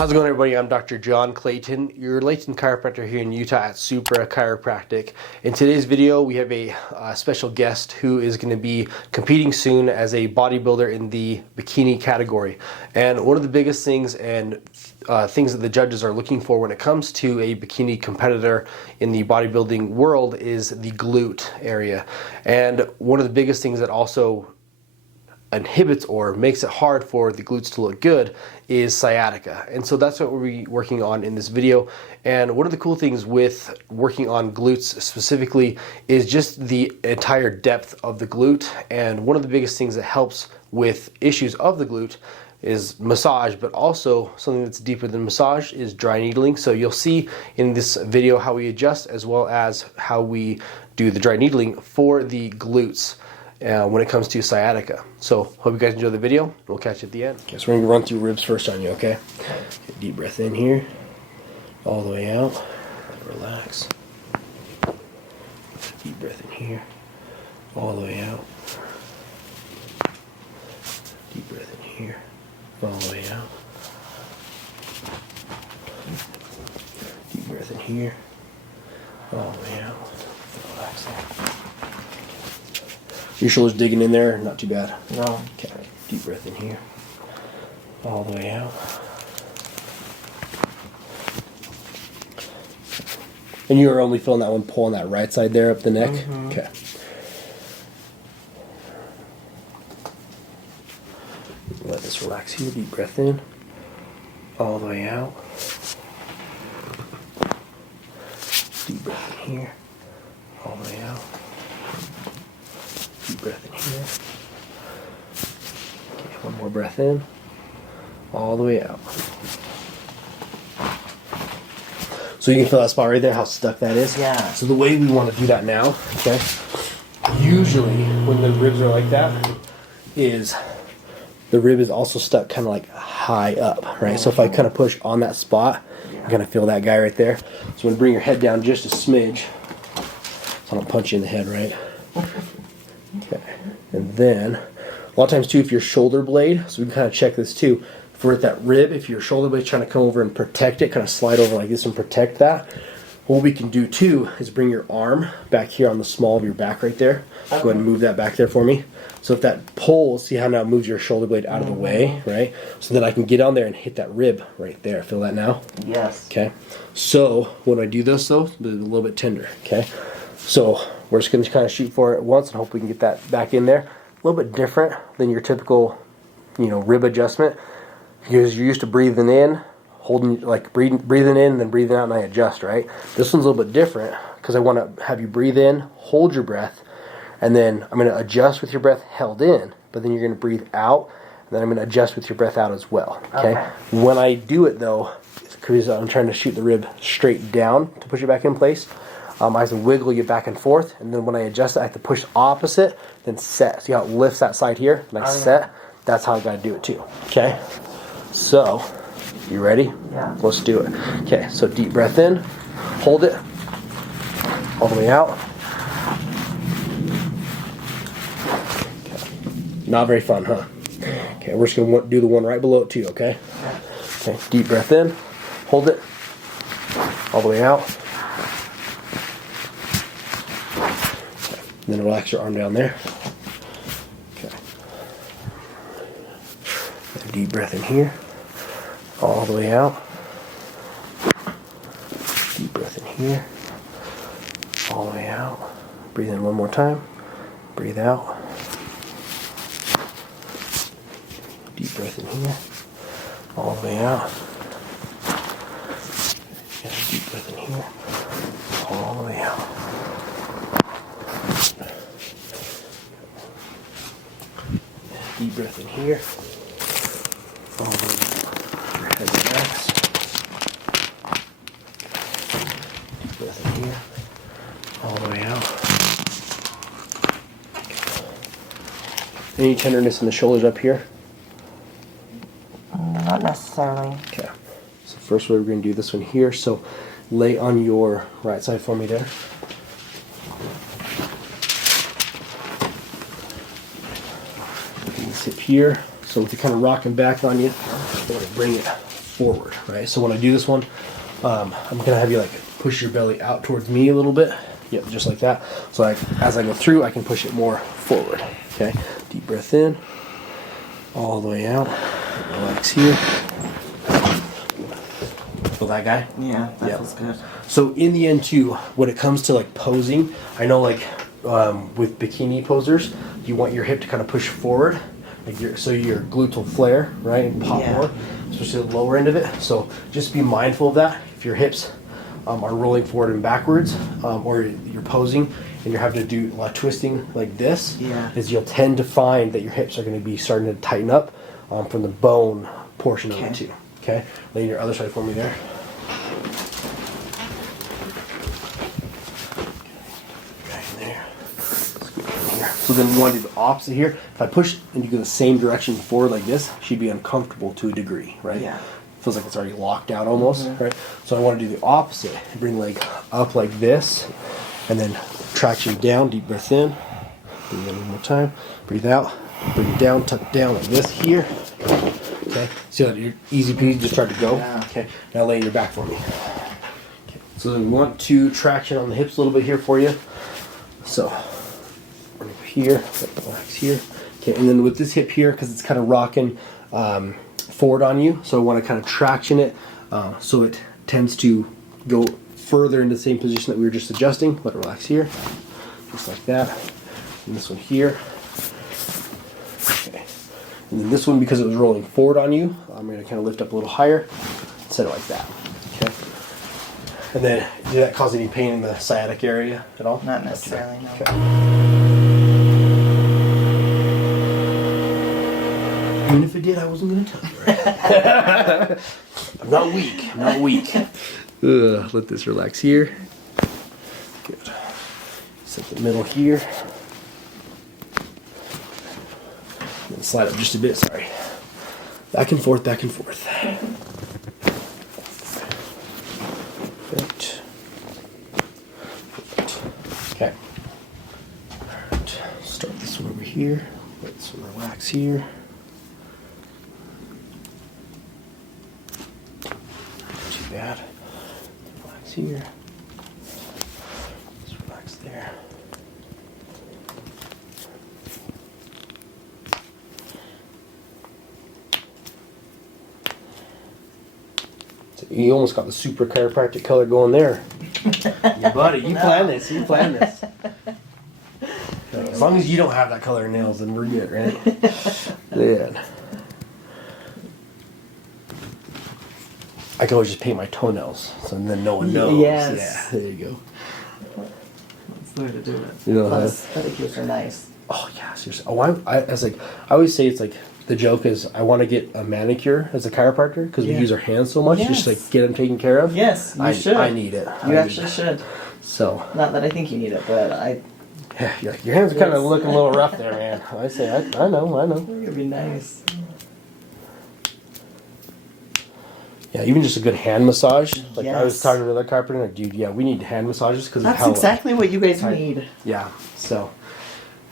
How's it going, everybody? I'm Dr. John Clayton, your Layton chiropractor here in Utah at Supra Chiropractic. In today's video, we have a special guest who is going to be competing soon as a bodybuilder in the bikini category. And one of the biggest things and things that the judges are looking for when it comes to a bikini competitor in the bodybuilding world is the glute area. And one of the biggest things that also inhibits or makes it hard for the glutes to look good is sciatica. And so that's what we'll be working on in this video. And one of the cool things with working on glutes specifically is just the entire depth of the glute. And one of the biggest things that helps with issues of the glute is massage, but also something that's deeper than massage is dry needling. So you'll see in this video how we adjust as well as how we do the dry needling for the glutes when it comes to sciatica. So hope you guys enjoy the video. We'll catch you at the end. Okay, so we're gonna run through ribs first on you, okay? Get a deep breath in here, all the way out, relax. Deep breath in here, all the way out. Deep breath in here, all the way out. Deep breath in here, all the way out. Relax there. Your shoulders digging in there, not too bad. No. Okay, deep breath in here, all the way out. And you are only feeling that one pull on that right side there up the neck? Mm-hmm. Okay. Let this relax here, deep breath in, all the way out. Deep breath in here, all the way out. Deep breath in here. Okay, one more breath in, all the way out. So you can feel that spot right there, how stuck that is? Yeah. So the way we want to do that now, okay, usually when the ribs are like that, is the rib is also stuck kind of like high up, right? So if I kind of push on that spot, you're going to feel that guy right there. So I'm going to bring your head down just a smidge, so I don't punch you in the head, right? Okay, and then a lot of times too, if your shoulder blade, so we can kind of check this too, for that rib, if your shoulder blade is trying to come over and protect it, kind of slide over like this and protect that, what we can do too is bring your arm back here on the small of your back right there. Okay. Go ahead and move that back there for me. So if that pulls, see how now it moves your shoulder blade out of the way, right? So then I can get on there and hit that rib right there. Feel that now? Yes. Okay. So when I do this though, it's a little bit tender, okay? So we're just going to kind of shoot for it once and hope we can get that back in there. A little bit different than your typical, rib adjustment. Because you're used to breathing in, holding, like breathing in, then breathing out, and I adjust, right? This one's a little bit different because I want to have you breathe in, hold your breath, and then I'm going to adjust with your breath held in, but then you're going to breathe out, and then I'm going to adjust with your breath out as well, okay? When I do it, though, because I'm trying to shoot the rib straight down to push it back in place, I have to wiggle you back and forth, and then when I adjust it, I have to push opposite, then set. See how it lifts that side here, and I set? That's how I got to do it too, okay? So, you ready? Yeah. Let's do it. Okay, so deep breath in, hold it, all the way out. Okay. Not very fun, huh? Okay, we're just going to do the one right below it too, okay? Okay, deep breath in, hold it, all the way out. And then relax your arm down there. Okay. And deep breath in here. All the way out. Deep breath in here. All the way out. Breathe in one more time. Breathe out. Deep breath in here. All the way out. And a deep breath in here. All the way out. Deep breath in here. All the way out. Your head relax. Deep breath in here. All the way out. Any tenderness in the shoulders up here? Not necessarily. Okay. So first we're going to do this one here. So lay on your right side for me there. This hip here. So with it kind of rocking back on you, I'm going to bring it forward, right? So when I do this one, I'm gonna have you like push your belly out towards me a little bit. Yep, just like that. So like as I go through, I can push it more forward. Okay, deep breath in, all the way out. Relax here. Feel that guy? Yeah, that feels good. So in the end too, when it comes to like posing, I know like with bikini posers, you want your hip to kind of push forward, like so your glutes will flare, right, and pop more, especially the lower end of it. So just be mindful of that. If your hips are rolling forward and backwards, or you're posing and you're having to do a lot of twisting like this, is you'll tend to find that your hips are going to be starting to tighten up from the bone portion of it too. Okay, lay your other side for me there. So then we want to do the opposite here. If I push and you go the same direction forward like this, she'd be uncomfortable to a degree, right? Yeah. Feels like it's already locked out almost, right? So I want to do the opposite. Bring the leg up like this, and then traction down, deep breath in. Breathe in one more time. Breathe out. Bring it down, tuck down like this here. Okay. See how you're easy peasy, just start to go. Okay. Now lay your back for me. Okay. So then we want to traction on the hips a little bit here for you. So here, relax here. Okay, and then with this hip here, because it's kind of rocking forward on you, so I want to kind of traction it so it tends to go further into the same position that we were just adjusting. Let it relax here, just like that. And this one here. Okay. And then this one, because it was rolling forward on you, I'm going to kind of lift up a little higher, set it like that. Okay. And then, did that cause any pain in the sciatic area at all? Not necessarily, no. Okay. Even if it did, I wasn't going to tell you, right? I'm not weak. I'm not weak. Let this relax here. Good. Set the middle here. And then slide up just a bit, sorry. Back and forth, back and forth. Perfect. Okay. Alright. Start this one over here. Let this one relax here. Bad. Relax here. Just relax there. So you almost got the Supra chiropractic color going there. Yeah, buddy, you plan this. You plan this. Okay, as long as you don't have that color nails, then we're good, right? Yeah. I can always just paint my toenails, so then no one knows. Yes. Yeah, there you go. That's the way to do it. You know, plus, pedicures are nice. Oh yeah, seriously. Oh, I was like, I always say it's like the joke is I want to get a manicure as a chiropractor because we use our hands so much. Just like get them taken care of. Yes, you should. I need it. You actually should. So. Not that I think you need it, but I. Yeah, your hands are kind of looking a little rough there, man. I say, I know. It'd be nice. Yeah, even just a good hand massage. Like I was talking to another carpenter, like, dude, yeah, we need hand massages because that's exactly what you guys need. Yeah, so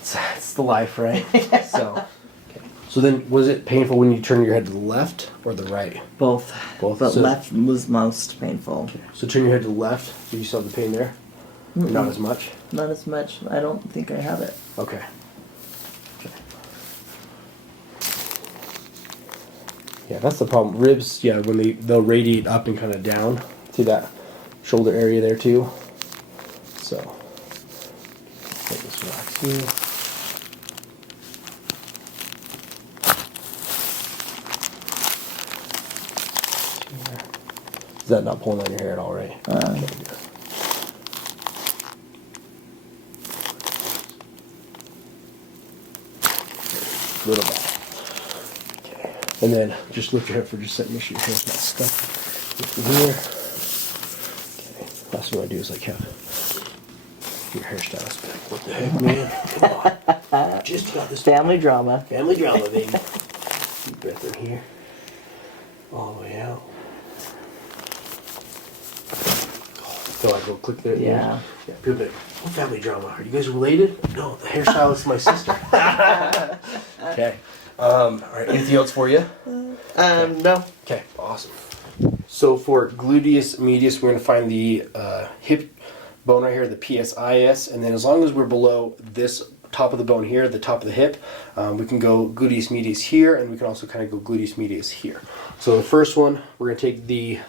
it's the life, right? So, okay. So then, was it painful when you turn your head to the left or the right? Both. Both. But so, left was most painful. Okay. So turn your head to the left. Do you still have the pain there? Not as much. Not as much. I don't think I have it. Okay. Yeah, that's the problem. Ribs, yeah, when they'll radiate up and kind of down to that shoulder area there too. So, let this relax here. Is that not pulling on your hair at all, right? Okay, good. Little bit. And then just lift your head for just a second, make sure your hair's not stuck. Lift it here. Okay. Last thing I do is like have your hairstylist be like, what the heck, man? Come on. Just got this. Family drama. Family drama, baby. Deep breath in here. All the way out. Feel like go click there. Yeah. Yeah. People be like, what family drama? Are you guys related? No, the hairstylist is my sister. Okay. All right, anything else for you? No. Okay, awesome. So for gluteus medius, we're going to find the hip bone right here, the PSIS, and then as long as we're below this top of the bone here, the top of the hip, we can go gluteus medius here, and we can also kind of go gluteus medius here. So the first one, we're going to take the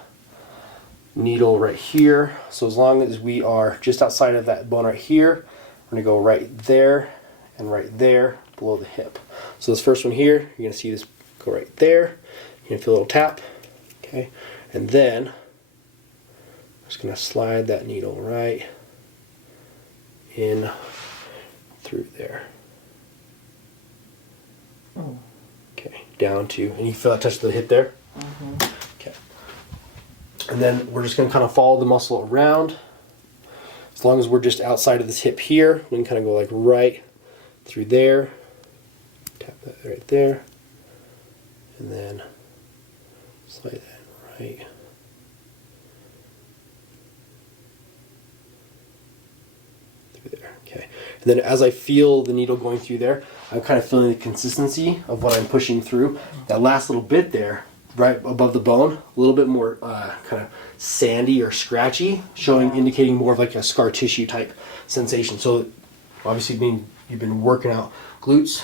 needle right here. So as long as we are just outside of that bone right here, we're going to go right there and right there below the hip. So this first one here, you're going to see this go right there. You're going to feel a little tap, okay, and then I'm just going to slide that needle right in through there. Oh. Okay, down to, and you feel that touch of the hip there? Mm-hmm. Okay. And then we're just going to kind of follow the muscle around. As long as we're just outside of this hip here, we can kind of go like right through there. Tap that right there. And then slide that right through there. Okay. And then as I feel the needle going through there, I'm kind of feeling the consistency of what I'm pushing through. That last little bit there, right above the bone, a little bit more kind of sandy or scratchy, indicating more of like a scar tissue type sensation. So obviously being you've been working out glutes,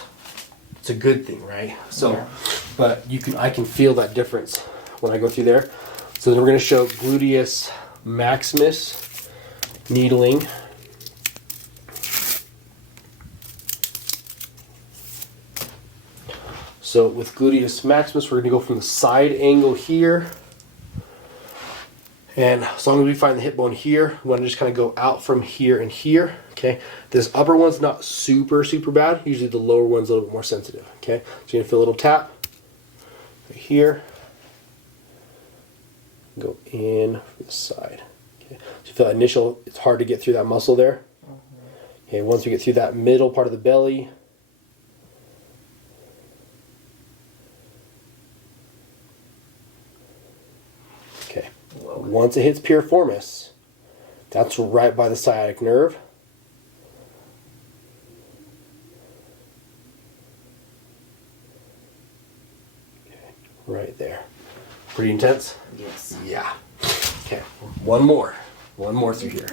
it's a good thing, right? So, yeah. But I can feel that difference when I go through there. So then we're going to show gluteus maximus needling. So with gluteus maximus, we're going to go from the side angle here. And as long as we find the hip bone here, we want to just kind of go out from here and here. Okay, this upper one's not super bad. Usually the lower one's a little bit more sensitive. Okay, so you're gonna feel a little tap right here. Go in from the side. Okay, so you feel that initial. It's hard to get through that muscle there. Okay, once we get through that middle part of the belly. Okay, once it hits piriformis, that's right by the sciatic nerve. Right there. Pretty intense? Yes. Yeah. Okay. One more through here.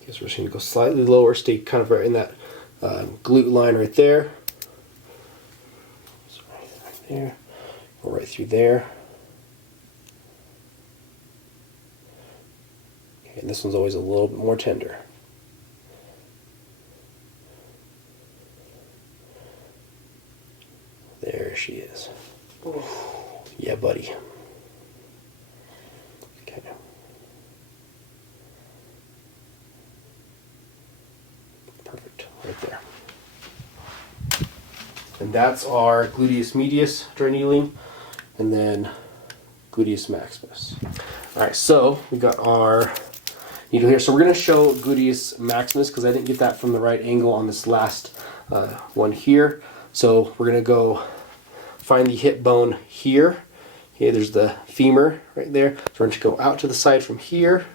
Okay, so we're just going to go slightly lower, stay kind of right in that glute line right there. So right there. Go right through there. And this one's always a little bit more tender. There she is. Oh. Yeah, buddy. Okay. Perfect. Right there. And that's our gluteus medius joint needling, and then gluteus maximus. All right, so we got our needle here. So we're going to show gluteus maximus because I didn't get that from the right angle on this last one here. So we're going to go find the hip bone here. Okay, there's the femur right there. So we're going to go out to the side from here.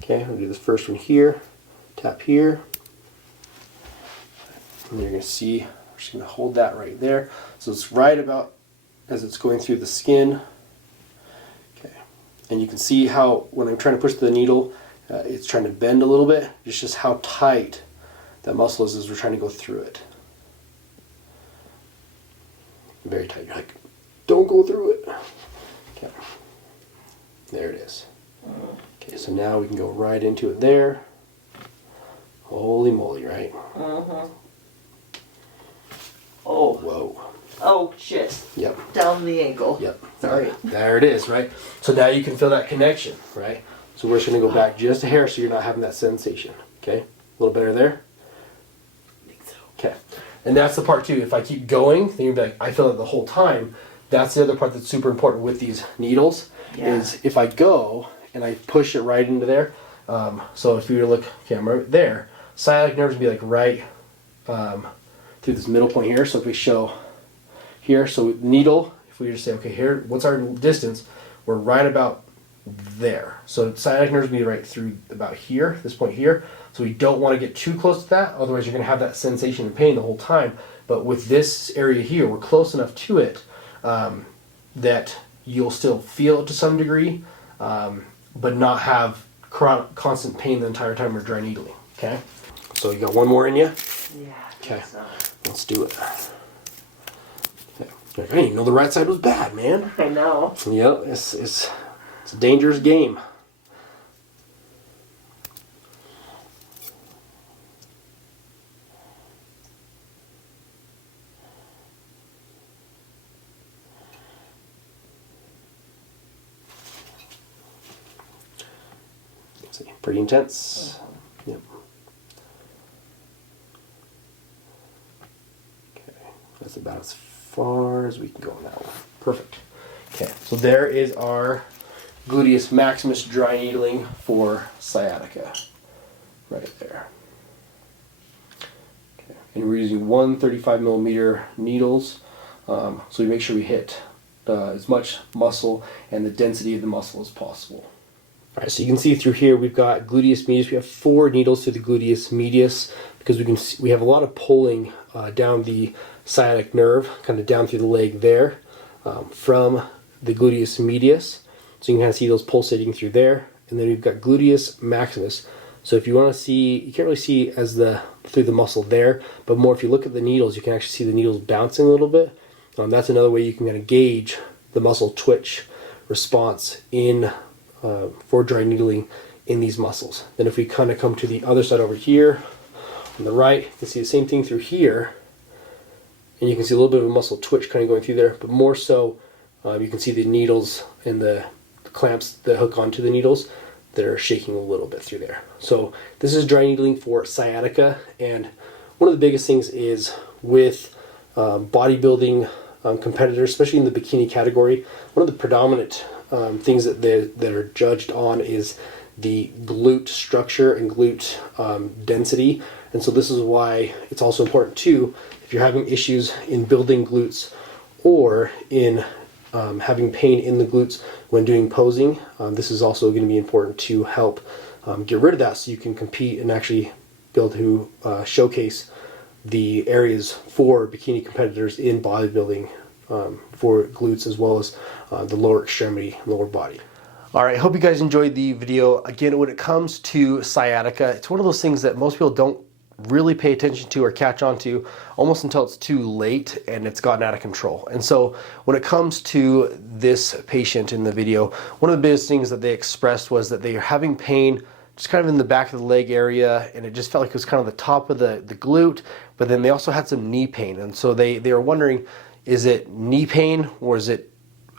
Okay, I'm going to do this first one here. Tap here. And you're going to see, we're just going to hold that right there. So it's right about as it's going through the skin. Okay, and you can see how when I'm trying to push the needle, it's trying to bend a little bit. It's just how tight that muscle is as we're trying to go through it. Very tight. You're like, don't go through it. Okay. There it is. Okay, so now we can go right into it there. Holy moly, right? Mm-hmm. Oh. Whoa. Oh, shit. Yep. Down the ankle. Yep. Sorry. There it is, right? So now you can feel that connection, right? So we're just going to go back just a hair so you're not having that sensation. Okay? A little better there? I think so. Okay. And that's the part too. If I keep going, then you'll be like, I feel it the whole time. That's the other part that's super important with these needles. Yeah. Is if I go and I push it right into there. So if you were to look, okay, I'm right there. Sciatic nerves would be like right through this middle point here. So if we show here, so needle, if we just say, okay, here, what's our distance? We're right about there. So the sciatic nerve is going to be right through about here, this point here. So we don't want to get too close to that, otherwise you're going to have that sensation of pain the whole time. But with this area here, we're close enough to it that you'll still feel it to some degree, but not have constant pain the entire time we're dry needling. Okay? So you got one more in you? Yeah. Okay. So. Let's do it. Okay. I didn't even know the right side was bad, man. I know. Yep, it's a dangerous game. See, pretty intense. Yep. Okay, that's about as far as we can go now. Perfect. Okay, so there is our gluteus maximus dry needling for sciatica. Right there. Okay, and we're using 135 millimeter needles, so we make sure we hit as much muscle and the density of the muscle as possible. All right, so you can see through here we've got gluteus medius. We have 4 needles through the gluteus medius because we have a lot of pulling down the sciatic nerve, kind of down through the leg there, from the gluteus medius. So you can kind of see those pulsating through there, and then we've got gluteus maximus. So if you want to see, you can't really see through the muscle there, but more if you look at the needles, you can actually see the needles bouncing a little bit. That's another way you can kind of gauge the muscle twitch response for dry needling in these muscles. Then if we kind of come to the other side over here on the right, you can see the same thing through here, and you can see a little bit of a muscle twitch kind of going through there, but more so you can see the needles and the clamps that hook onto the needles that are shaking a little bit through there. So this is dry needling for sciatica, and one of the biggest things is with bodybuilding competitors, especially in the bikini category, one of the predominant things that are judged on is the glute structure and glute density. And so this is why it's also important too, if you're having issues in building glutes or in having pain in the glutes when doing posing, this is also going to be important to help get rid of that so you can compete and actually be able to showcase the areas for bikini competitors in bodybuilding for glutes as well as the lower extremity, lower body. All right, hope you guys enjoyed the video. Again, when it comes to sciatica, it's one of those things that most people don't really pay attention to or catch on to almost until it's too late and it's gotten out of control. And so when it comes to this patient in the video, one of the biggest things that they expressed was that they are having pain just kind of in the back of the leg area, and it just felt like it was kind of the top of the glute, but then they also had some knee pain. And so they were wondering, is it knee pain or is it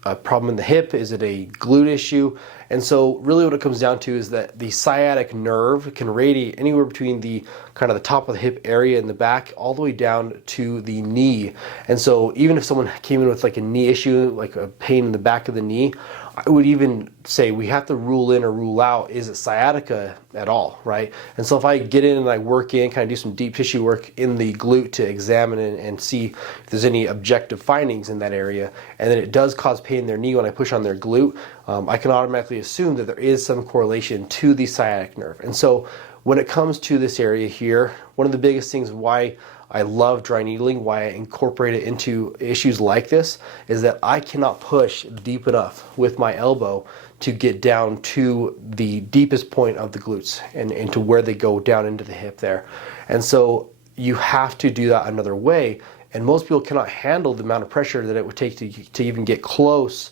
a problem in the hip? Is it a glute issue? And so really what it comes down to is that the sciatic nerve can radiate anywhere between the kind of the top of the hip area in the back all the way down to the knee. And so even if someone came in with like a knee issue, like a pain in the back of the knee, I would even say we have to rule in or rule out, is it sciatica at all, right? And so if I get in and I work in, kind of do some deep tissue work in the glute to examine and see if there's any objective findings in that area, and then it does cause pain in their knee when I push on their glute, I can automatically assume that there is some correlation to the sciatic nerve. And so when it comes to this area here, one of the biggest things why I love dry needling, why I incorporate it into issues like this, is that I cannot push deep enough with my elbow to get down to the deepest point of the glutes and to where they go down into the hip there. And so you have to do that another way, and most people cannot handle the amount of pressure that it would take to even get close,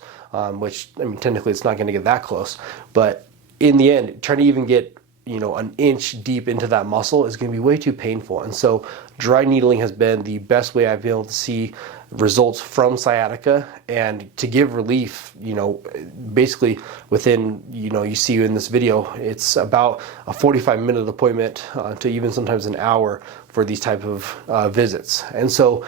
which, I mean, technically it's not going to get that close, but in the end, trying to even get an inch deep into that muscle is going to be way too painful. And so dry needling has been the best way I've been able to see results from sciatica and to give relief, basically within, you see in this video, it's about a 45-minute appointment to even sometimes an hour for these type of visits. And so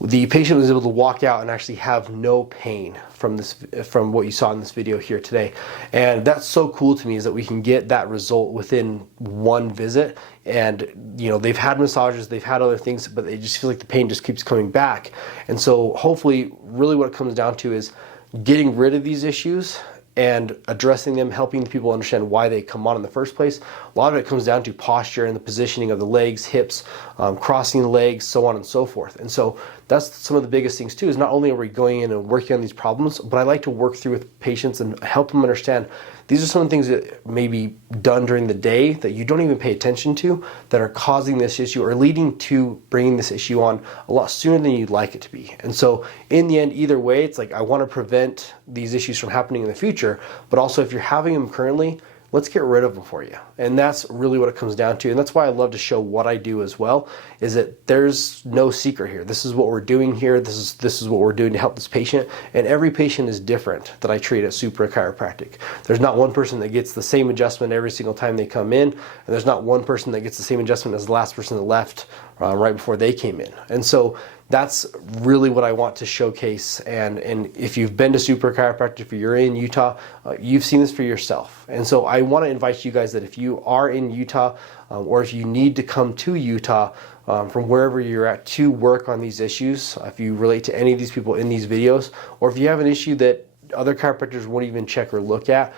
the patient was able to walk out and actually have no pain from what you saw in this video here today. And that's so cool to me, is that we can get that result within one visit. And they've had massages, they've had other things, but they just feel like the pain just keeps coming back. And so hopefully really what it comes down to is getting rid of these issues and addressing them, helping people understand why they come on in the first place. A lot of it comes down to posture and the positioning of the legs, hips, crossing the legs, so on and so forth. And so that's some of the biggest things too, is not only are we going in and working on these problems, but I like to work through with patients and help them understand these are some of the things that may be done during the day that you don't even pay attention to that are causing this issue or leading to bringing this issue on a lot sooner than you'd like it to be. And so in the end, either way, it's like I want to prevent these issues from happening in the future, but also if you're having them currently, let's get rid of them for you. And that's really what it comes down to. And that's why I love to show what I do as well, is that there's no secret here. This is what we're doing here. This is what we're doing to help this patient. And every patient is different that I treat at Supra Chiropractic. There's not one person that gets the same adjustment every single time they come in. And there's not one person that gets the same adjustment as the last person that left right before they came in. And so that's really what I want to showcase. And if you've been to Supra Chiropractic, if you're in Utah, you've seen this for yourself. And so I want to invite you guys that if you are in Utah, or if you need to come to Utah from wherever you're at to work on these issues, if you relate to any of these people in these videos, or if you have an issue that other chiropractors won't even check or look at,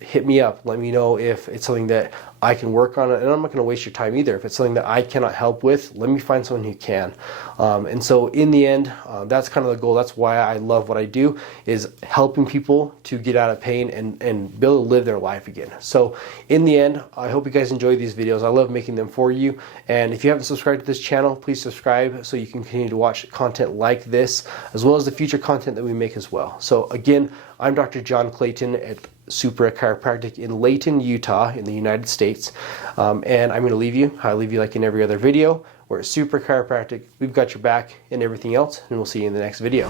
hit me up. Let me know if it's something that I can work on, and I'm not going to waste your time either. If it's something that I cannot help with, let me find someone who can. And so in the end, that's kind of the goal. That's why I love what I do, is helping people to get out of pain and be able to live their life again. So in the end, I hope you guys enjoy these videos. I love making them for you. And if you haven't subscribed to this channel, please subscribe so you can continue to watch content like this, as well as the future content that we make as well. So again, I'm Dr. John Clayton at Supra Chiropractic in Layton, Utah, in the United States. And I'm going to leave you how I leave you like in every other video. We're at Supra Chiropractic. We've got your back and everything else, and we'll see you in the next video.